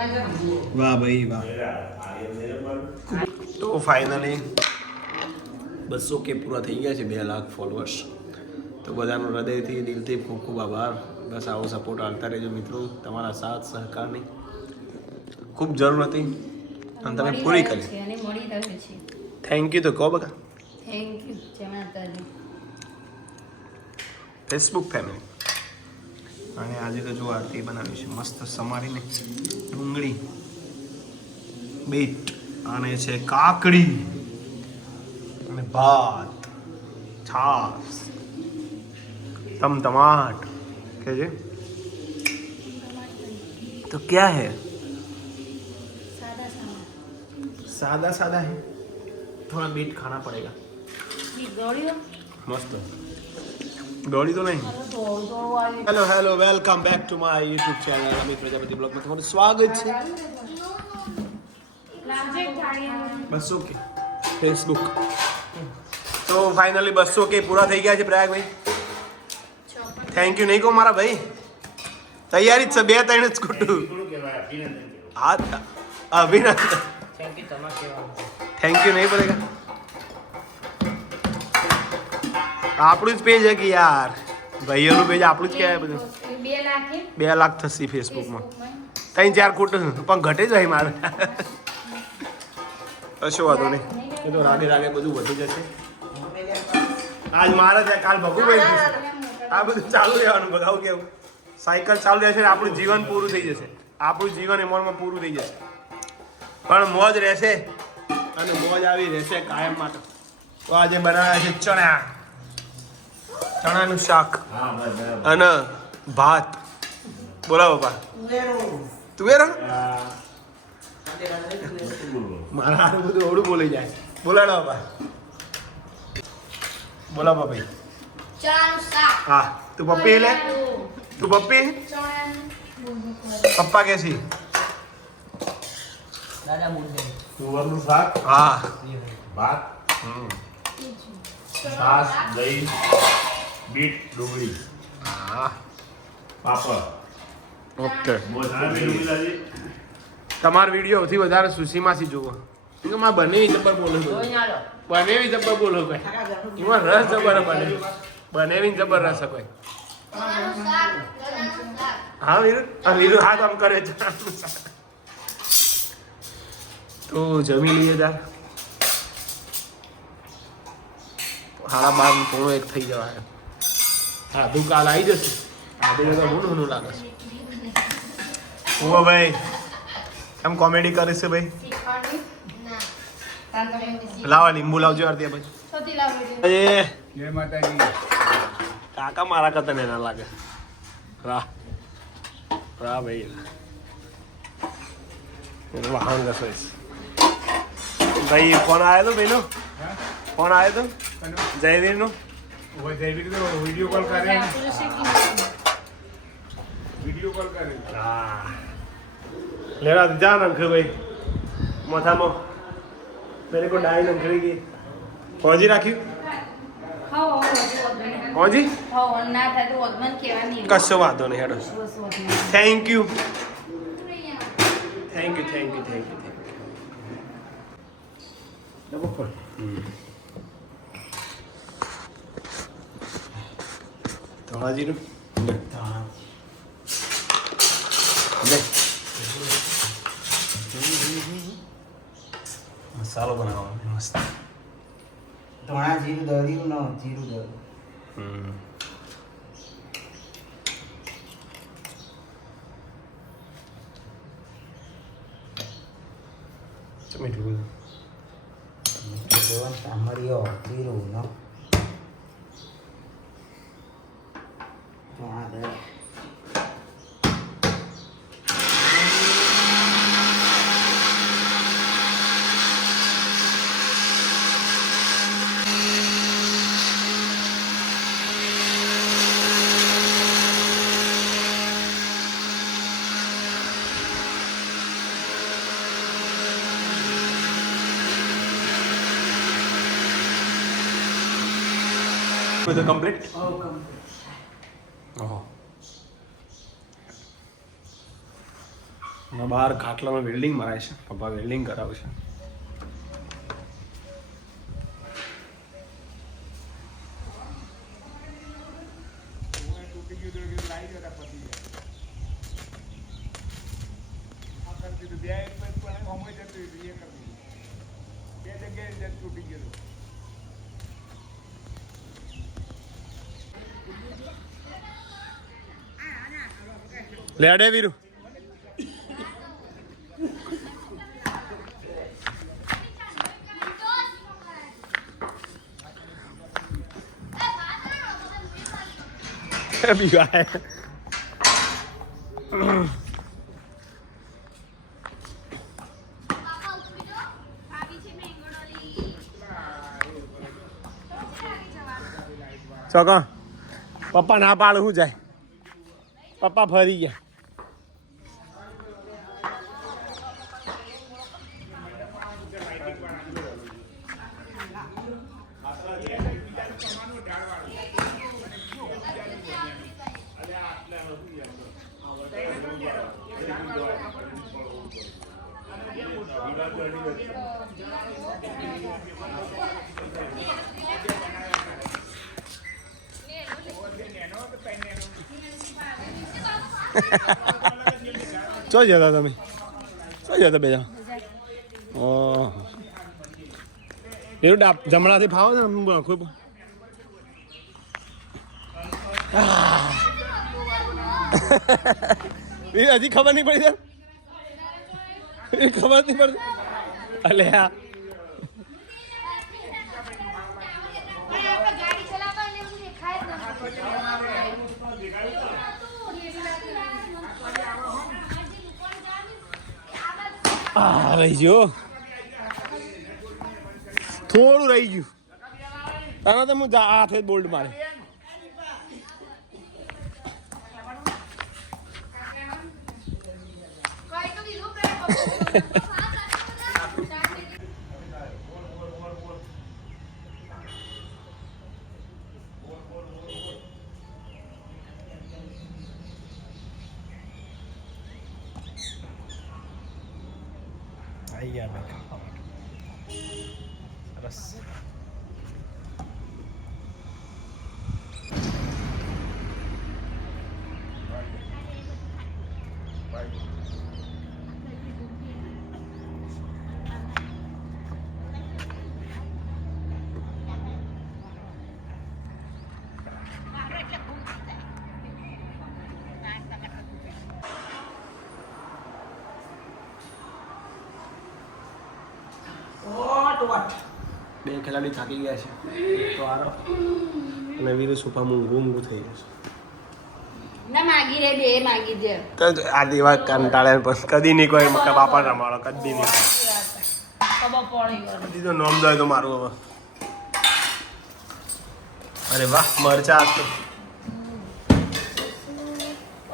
વાહ ભાઈ વાહ. તો ફાઇનલી 200K પૂરા થઈ ગયા છે, 2 લાખ ફોલોઅર્સ. તો બધાનો હૃદયથી દિલથી ખૂબ ખૂબ આભાર. બસ આવો સપોર્ટ આપતા રહેજો મિત્રો. તમારા સાથ સહકારની ખૂબ જરૂર હતી અને તમે પૂરી કરી. થેન્ક યુ તો કહો બકા. થેન્ક યુ જય માતાજી. Facebook family. અને આજે તો જો આરતી બનાવી છે મસ્ત સમારીને, ડુંગળી, બીટ અને છે કાકડી અને ભાત, છાસ, टमाट क्या जी? तो क्या है? सादा सादा है, थोड़ा बीट खाना पड़ेगा. मस्त दौड़ी तो नहीं. Hello hello, welcome back to my YouTube channel Amit Prajapati blog में तुम्हाરું સ્વાગત છે. બસો કે ફેસબુક. તો ફાઇનલી 200K પૂરા થઈ ગયા છે પ્રયાગભાઈ. થેન્ક યુ નહીં કહો મારા ભાઈ, તૈયારી જ છે 2-3 જ ખોટું. હા અભિનંદન. થેન્ક યુ નહીં બોલેગા. આપણું જ પેજ છે કે યાર, ભાઈઓનું પેજ આપણું જ કહેવાય બધું. 2 લાખ થશે ફેસબુકમાં. 3-4 ખોટું પણ ઘટે જ ભાઈ મારે. કશો વાંધો નહીં, એ તો રાગે રાગે બધું વધી જશે. આજ મારે છે, કાલ ભગુભાઈ થશે. આ બધું ચાલુ રહેવાનું. બગાવું કેવું સાયકલ ચાલુ રહેશે, આપણું જીવન પૂરું થઈ જશે. આપણું જીવન એમાં પૂરું થઈ જશે, પણ મોજ રહેશે અને મોજ આવી રહેશે કાયમ માટે. તો આજે બનાવ્યા છે ચણાનું શાક અને ભાત. બોલા બાપા. તુવેરો મારા હારું બધું ઓળું બોલી જાય. બોલાડો બાપા. બોલા બાપા. હા તું પપ્પી લે, તું પપ્પી. પપ્પા कैसी? तुवरનું શાક, હા ભાત, છાસ, દહીં, બીટ, ડુંગળી, હા પાપડ. ઓકે. ડુંગળી તમારો વિડીયો સૌથી વધારે સુશીમાંથી જુઓ. એમાં બનેવી જબર બોલો, બનેવી જબર બોલો ભાઈ. એમાં રસ જબર બને, બનેવી જબર રસ ભાઈ. હા વીરુ, વીરુ હાથ આમ કરે છે. તો જમી લઈએ તાર. 12:30 થઈ જવાય. હા તું કાલ આવી જશે. આજે તો હું લાગે છે. ઓ ભાઈ એમ કોમેડી કરે છે ભાઈ. લાવા લીંબુ લાવજો આરતી ભાઈ. જય માતાજી. કાકા મારા કરતા ને ના લાગે. રાહ રાહ ભાઈ વાહન રસોઈશ ભાઈ. ફોન આવ્યો તો ભાઈનો, ફોન આવ્યો તો જયવીરનો. જયવીર તો વિડીયો કોલ કરે, વિડીયો કોલ કરે. હા લેરા જા નંખ ભાઈ માથામાં. મેરે કો ડાઈ નંખડી ગઈ. કોજી રાખ્યું કોજી? કશો વાંધો નહીં હેડો. Thank you thank you thank you thank you thank you. ધોળાજીનું મસાલો બનાવવાનો મસ્ત. ધોણા જીરું દર્યું ન જીરું દર્યું. મીઠું બધું ટામરિયો જીરું ન ધોણા દર્યું. બધું કમ્પ્લીટ. ઓહો અને બહાર ખાટલામાં વેલ્ડિંગ મરાય છે. પપ્પા વેલ્ડિંગ કરાવે છે. તૂટી ગયું તો લાવી દેતા પતી જાય. આ કરી દીધું. બે એક પણ સમય જતું રહ્યું. એ કરી દીધું. બે જગ્યાએ તૂટી ગયું. લેડે વીરુ બીવાય ચોકા પપ્પા ના પાડ હું જાય પપ્પા ફરી ગયા ચો જતા તમે ચો જતા બે જણા ઓહ એવું જમણાથી ફાવો ને કોઈ હજી ખબર નહીં પડી એ ખબર નહીં પડતી અલે આ રહી ગયો થોડું રહી ગયું તારા તો હું હાથે બોલ્ડ મારે સરસ બે ખેલાડી થાકી ગયા છે તો આરો અને વીર સુપામાં ઊંઘું થઈ ગયું ના માગી રે બે માગી દે છે આ દીવા કંટાળે પણ કદી નહીં કોઈ બાપા રમાડો કદી નહીં ખબર પડી ગયો કદી તો નોમ દો તો મારું હવે અરે વાહ મરચા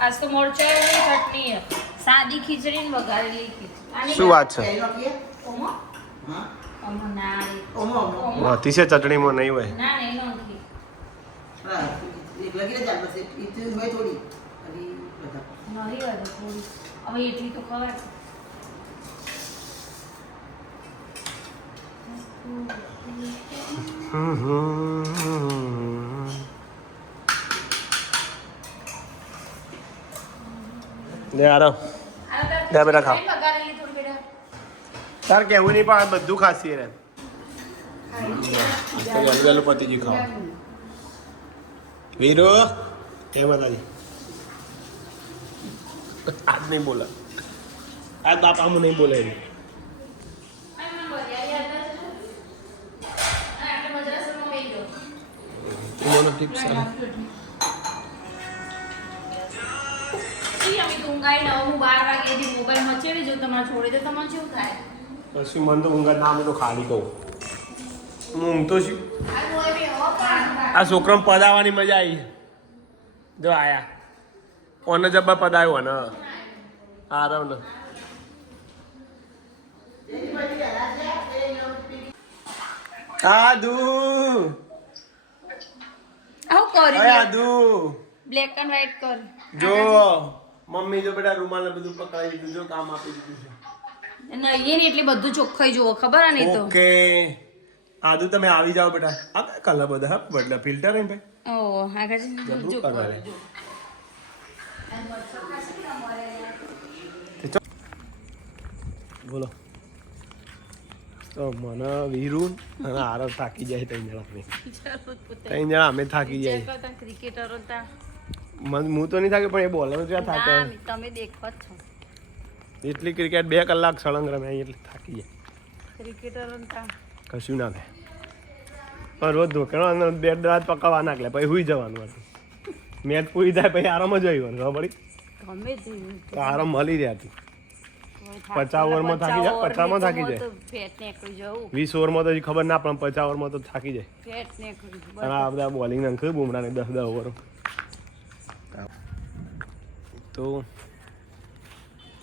આજ તો મોરચાની ચટણી છે સાદી ખીચડી ને વઘારેલી ખીચડી શું વાત છે ઓમો હા ઓમો ના રે ઓમો અતિશય ચટણીમાં નહીં હોય ના નહીં નોખી હા એક લગી ને ચાલ બસ ઈતું હોય થોડી અરે બધા નહીં હોય થોડી હવે એટલી તો ખવાય છે લે આરો લે બેટા ખાઓ વઘારેલી થોડી બેટા તાર કેવું નહીં પણ આ બધું ખાસી રે વહેલું પતિજી ખાઓ વીરો હે માતાજી આજ નહીં બોલા આજ બાપામાં નહીં બોલે મને ટિપ્સ પછી મને તો ઊંઘ ના તો ખાલી કહું હું ઊંઘતો છું આ છોકરાને પદાવવાની મજા આવી જો આયા ઓને જબ્બા પદાયો ને આરવ ને આદુ આવું કરી અરે આદુ બ્લેક એન્ડ વ્હાઈટ કર જો મમ્મી જો બેટા રૂમાલ ને બધું પકડાઈ દીધું જો કામ આપી દીધું છે નહીં ને એટલે બધું ચોખ્ખાઈ જુઓ ખબર આ નહીં તો ઓકે આદુ તમે આવી જાઓ બેટા આ કલર બધા હા બદલા ફિલ્ટર ને ભાઈ ઓ હા કાજી જબરું જો colour હે. બોલો તો મને વીરુ અને આરવ થાકી જાય ત્રણ જણા ત્રણ જણા અમે થાકી જાય ક્રિકેટરો તા હું તો નહીં થાક્યો પણ એ બોલર ક્યાં થાકે ના તમે દેખો જ છો એટલી ક્રિકેટ 2 કલાક સળંગ રમે એટલે થાકી જાય ક્રિકેટરો તા કશું ના થાય પણ રોજ ધોકણો અને બેટ રાત પકાવવા નાખલે પછી હુઈ જવાનું હતું મેચ પૂરી થાય પછી આરામ જ આવ્યો ખબર પડી ગમે તે તો આરામ મળી રહ્યા હતી 50 ઓવરમાં થાકી જાય 50 માં થાકી જાય ફેટ નીકળી જવું 20 ઓવરમાં તો હજી ખબર ના પણ 50 ઓવરમાં તો થાકી જાય ફેટ નીકળી અને આ બધા બોલિંગ નાખે બુમરાને 10 ઓવર તો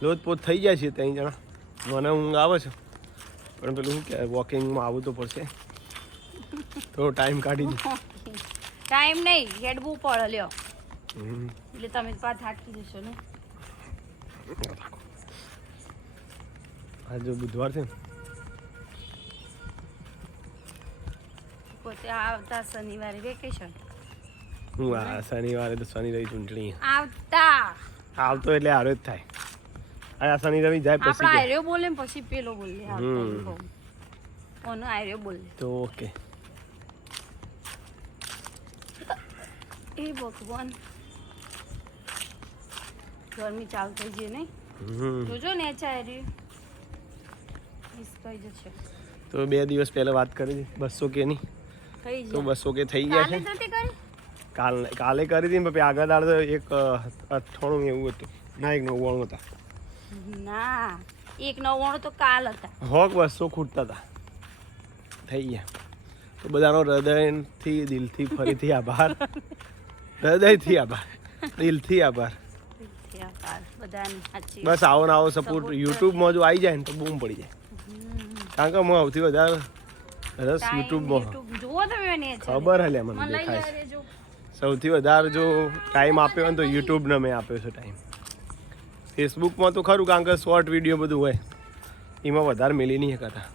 લોટપોટ થઈ જાય છે ત્રણ જણા મને ઊંઘ આવે છે પણ પેલું શું કહેવાય વોકિંગમાં આવવું તો પડશે થોડો ટાઈમ કાઢી દે ટાઈમ નહીં હેડવું પડે લ્યો એટલે તમે પાછા થાકી જશો ને આજે બુધવાર છે ને પોતે આવતા શનિવારે વેકેશન હું આ શનિવારે તો શનિ રવિ ચૂંટણી આવતા આવતો એટલે હારો જ થાય આ શનિ રવિ જાય આપણા પછી આર્યો બોલે ને પછી પેલો બોલે આવતા ઓનો આર્યો બોલે તો ઓકે એ ભગવાન ગરમી ચાલુ થઈ ગઈ નહીં જોજો ને ચાર્યું મિસ થઈ જશે તો 2 દિવસ પહેલા વાત કરી હતી 200 કે ની થઈ તો જાય 200 કે થઈ ગયા કાલે છે તો તે કરી કાલે કરી હતી ને પછી આગળ દાડ તો એક 98 એવું હતું ના એક 99 હતા ના 199 તો કાલ હતા હોક 200 ખૂટતા હતા થઈ ગયા તો બધાનો હૃદયથી દિલથી ફરીથી આભાર હૃદયથી આભાર દિલથી આભાર બધાને સાચી બસ આવો ને આવો સપોર્ટ યુટ્યુબમાં જો આવી જાય ને તો બૂમ પડી જાય કારણ કે હું સૌથી વધારે રસ યુટ્યુબમાં જુઓ તમે ને ખબર હલે મને મને લઈ દેખાય જાય છે રેજો સૌથી વધારે જો ટાઈમ આપ્યો હોય ને તો યુટ્યુબને મેં આપ્યો છે ટાઈમ ફેસબુકમાં તો ખરું કારણ કે શોર્ટ વિડીયો બધું હોય એમાં વધારે મેલી નહીં શકતા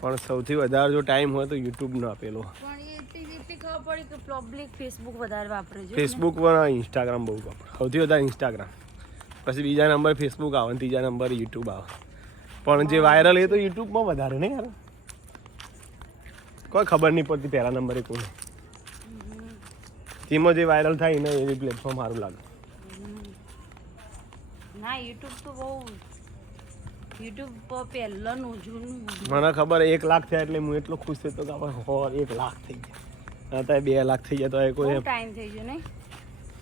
પણ સૌથી વધારે જો ટાઈમ હોય તો યુટ્યુબનો આપેલો પણ એટલી ખબર પડી કે પબ્લિક ફેસબુક વધારે વાપરે છે ફેસબુક પર ઇન્સ્ટાગ્રામ બહુ વાપરે સૌથી વધારે ઇન્સ્ટાગ્રામ પછી બીજા નંબર ફેસબુક આવે ને ત્રીજા નંબર યુટ્યુબ આવે પણ જે વાયરલ એ તો યુટ્યુબમાં વધારે નહીં યાર કોઈ ખબર નહીં પડતી પહેલા નંબરે કોને તેમાં જે વાયરલ થાય ને એવી પ્લેટફોર્મ સારું લાગે ના યુટ્યુબ તો બહુ યુટ્યુબ પર પહેલાનું જૂનું મને ખબર 1 લાખ થયા એટલે હું એટલો ખુશ થયો કે આપણે 1 લાખ થઈ ગયા અત્યારે 2 લાખ થઈ ગયા તો એ કોઈ બહુ ટાઈમ થઈ ગયો નહીં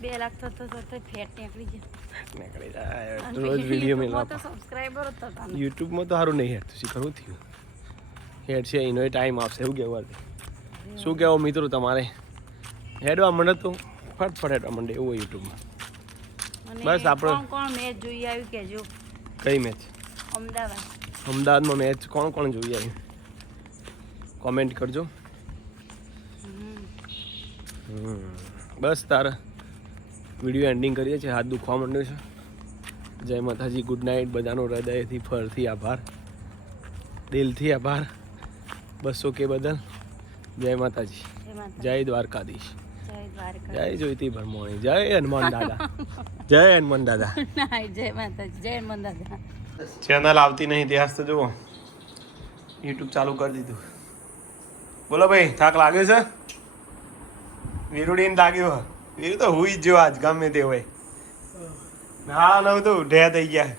2 લાખ થતો ફેટ નીકળી જાય નીકળી જાય રોજ વિડીયો મેળવા તો સબસ્ક્રાઇબર જ થતા ને યુટ્યુબમાં તો સારું નહીં હેડ શીખવું થયું હેડ છે એનો ટાઈમ આવશે એવું કહેવું શું કહેવો મિત્રો તમારે હેડવા મને તો ફટફટ હેડવા માંડે એવું હોય યુટ્યુબમાં અને બસ આપણે કોણ મેચ જોઈ આવ્યું કેજો કઈ મેચ અમદાવાદમાં મેચ કોણ જોઈ આવ્યું કોમેન્ટ કરજો બસ તારે વિડીયો એન્ડિંગ કરીએ છીએ હાથ દુખવા માંડ્યો છે જય માતાજી ગુડ નાઇટ બધાનો હૃદયથી ફરથી આભાર દિલથી આભાર 200 કે બદલ જય માતાજી જય દ્વારકાધીશ જય જોઈતી ભરમોણી જય હનુમાન દાદા જય હનુમાન દાદા જય માતાજી જય હનુમાન દાદા ચેનલ આવતી નહીં ઇતિહાસ તો જુઓ યુટ્યુબ ચાલુ કરી દીધું બોલો ભાઈ થાક લાગ્યો છે વીરુડીને લાગ્યો વીરુ તો હુઈ જ જો આજ ગમે તે હોય હા નવ તો ઢે થઈ ગયા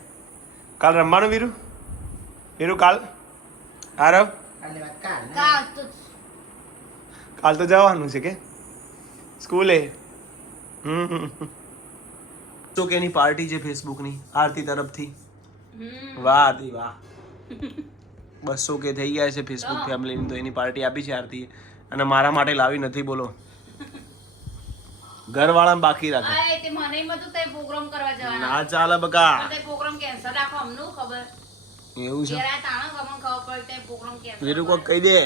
કાલ રમવાનું વીરુ કાલ આરવ કાલ તો જવાનું છે કે સ્કૂલે તો કે એની પાર્ટી છે ફેસબુકની આરતી તરફથી વાહ આરતી વાહ 200 કે થઈ ગયા છે ફેસબુક ફેમિલીની તો એની પાર્ટી આપી છે આરતી અને મારા માટે લાવી નથી બોલો ઘરવાળાને બાકી રાખે આ તે મને એમ હતું તે પ્રોગ્રામ કરવા જવાના ના ચાલે બકા તે પ્રોગ્રામ કેન્સલ રાખો અમને ખબર એવું છે ઘેરા તાણો ગમન ખબર પડી તે પ્રોગ્રામ કેન્સલ વીરુ કોક કહી દે